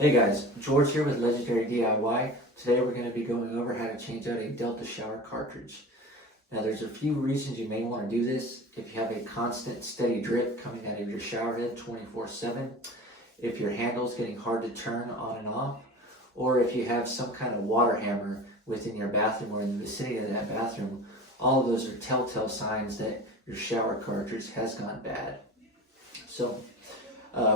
Hey guys, George here with Legendary DIY. Today we're going to be going over how to change out a Delta shower cartridge. Now there's a few reasons you may want to do this. If you have a constant steady drip coming out of your shower head 24/7, if your handle is getting hard to turn on and off, or if you have some kind of water hammer within your bathroom or in the vicinity of that bathroom, all of those are telltale signs that your shower cartridge has gone bad. So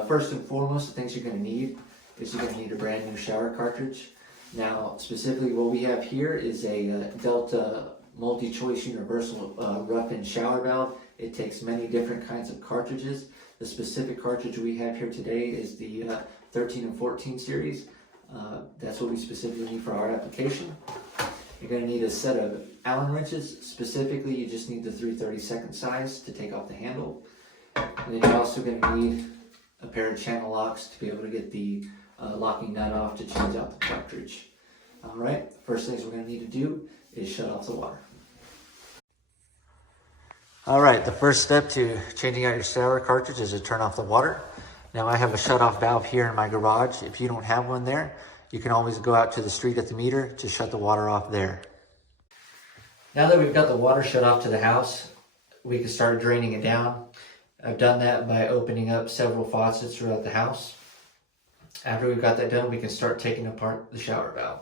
first and foremost, the things you're going to need is you're going to need a brand new shower cartridge. Now, specifically what we have here is a Delta multi-choice universal rough-in shower valve. It takes many different kinds of cartridges. The specific cartridge we have here today is the 13 and 14 series. That's what we specifically need for our application. You're going to need a set of Allen wrenches. Specifically, you just need the 3/32 size to take off the handle. And then you're also going to need a pair of channel locks to be able to get the locking nut off to change out the cartridge. Alright, first things we're going to need to do is shut off the water. Alright, the first step to changing out your shower cartridge is to turn off the water. Now I have a shut off valve here in my garage. If you don't have one there, you can always go out to the street at the meter to shut the water off there. Now that we've got the water shut off to the house, we can start draining it down. I've done that by opening up several faucets throughout the house. After we've got that done, we can start taking apart the shower valve.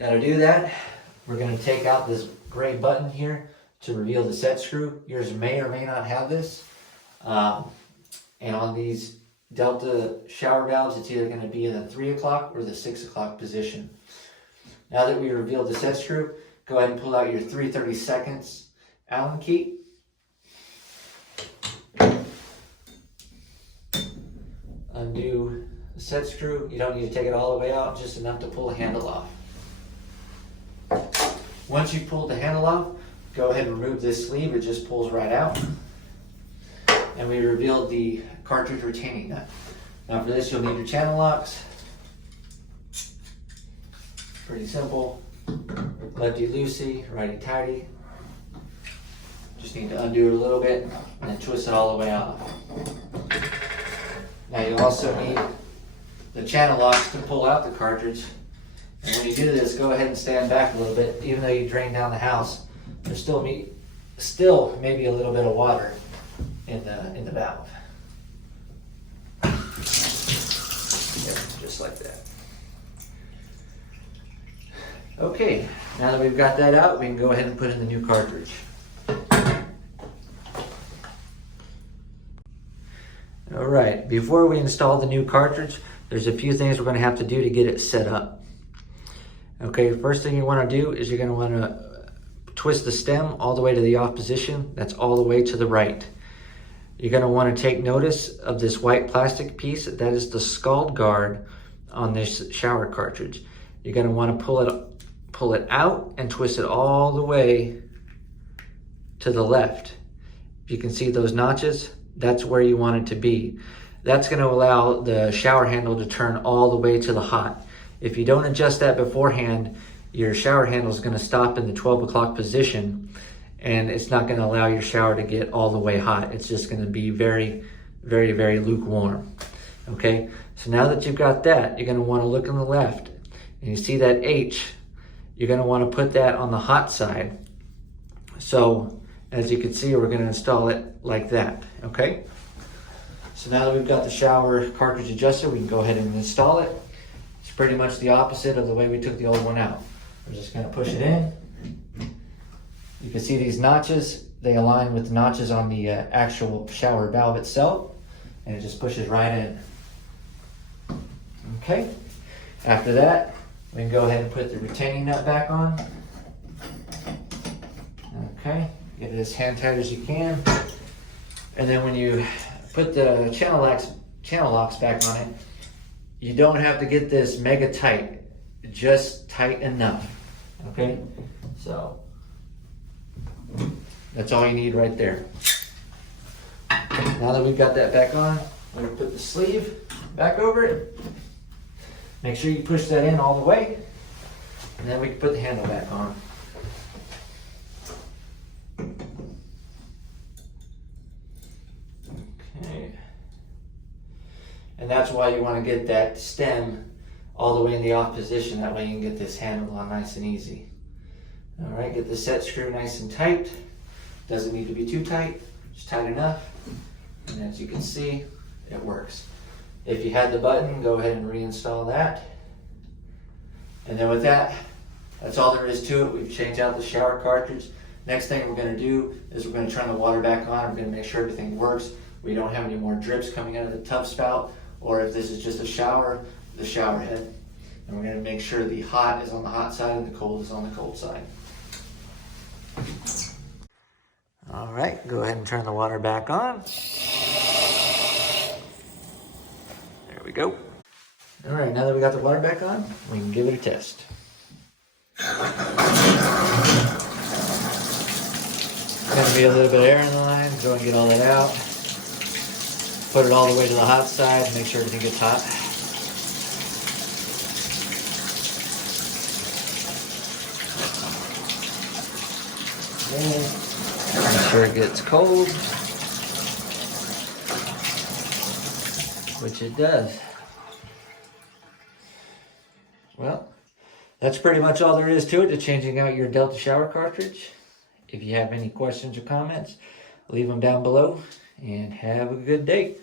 Now to do that, we're going to take out this gray button here to reveal the set screw. Yours may or may not have this. And on these Delta shower valves, it's either going to be in the 3 o'clock or the 6 o'clock position. Now that we revealed the set screw, go ahead and pull out your 3/32 Allen key. Undo the set screw. You don't need to take it all the way out, just enough to pull the handle off. Once you've pulled the handle off, go ahead and remove this sleeve. It just pulls right out. And we revealed the cartridge retaining nut. Now for this, you'll need your channel locks. Pretty simple. Lefty-loosey, righty-tighty. Just need to undo it a little bit and then twist it all the way off. Now you also need the channel locks to pull out the cartridge. And when you do this, go ahead and stand back a little bit. Even though you drain down the house, there's still maybe a little bit of water in the valve. Yep, just like that. Okay, now that we've got that out, we can go ahead and put in the new cartridge. Alright, before we install the new cartridge, there's a few things we're going to have to do to get it set up. Okay, first thing you want to do is you're going to want to twist the stem all the way to the off position. That's all the way to the right. You're going to want to take notice of this white plastic piece. That is the scald guard on this shower cartridge. You're going to want to pull it out and twist it all the way to the left. If you can see those notches, that's where you want it to be. That's going to allow the shower handle to turn all the way to the hot. If you don't adjust that beforehand, your shower handle is going to stop in the 12 o'clock position, and it's not going to allow your shower to get all the way hot. It's just going to be very, very, very lukewarm. Okay, so now that you've got that, you're going to want to look on the left, and you see that H. You're going to want to put that on the hot side. So as you can see, we're going to install it like that. Okay, so now that we've got the shower cartridge adjuster, we can go ahead and install it. It's pretty much the opposite of the way we took the old one out. We're just going to push it in. You can see these notches, they align with the notches on the actual shower valve itself, and it just pushes right in. Okay, after that, we can go ahead and put the retaining nut back on. Okay, get it as hand tight as you can. And then when you put the channel locks back on it, you don't have to get this mega tight, just tight enough. Okay, so that's all you need right there. Now that we've got that back on, we're going to put the sleeve back over it. Make sure you push that in all the way, and then we can put the handle back on. Okay. And that's why you want to get that stem all the way in the off position. That way you can get this handled on nice and easy. All right, get the set screw nice and tight. Doesn't need to be too tight, just tight enough. And as you can see, it works. If you had the button, go ahead and reinstall that. And then with that, that's all there is to it. We've changed out the shower cartridge. Next thing we're going to do is we're going to turn the water back on. We're going to make sure everything works. We don't have any more drips coming out of the tub spout, or if this is just a shower, the shower head. And we're going to make sure the hot is on the hot side and the cold is on the cold side. All right, go ahead and turn the water back on. There we go. All right, now that we got the water back on, we can give it a test. There's gonna be a little bit of air in the line. Go and get all that out. Put it all the way to the hot side. Make sure everything gets hot. And make sure it gets cold, which it does. Well, that's pretty much all there is to it, to changing out your Delta shower cartridge. If you have any questions or comments, leave them down below, and have a good day.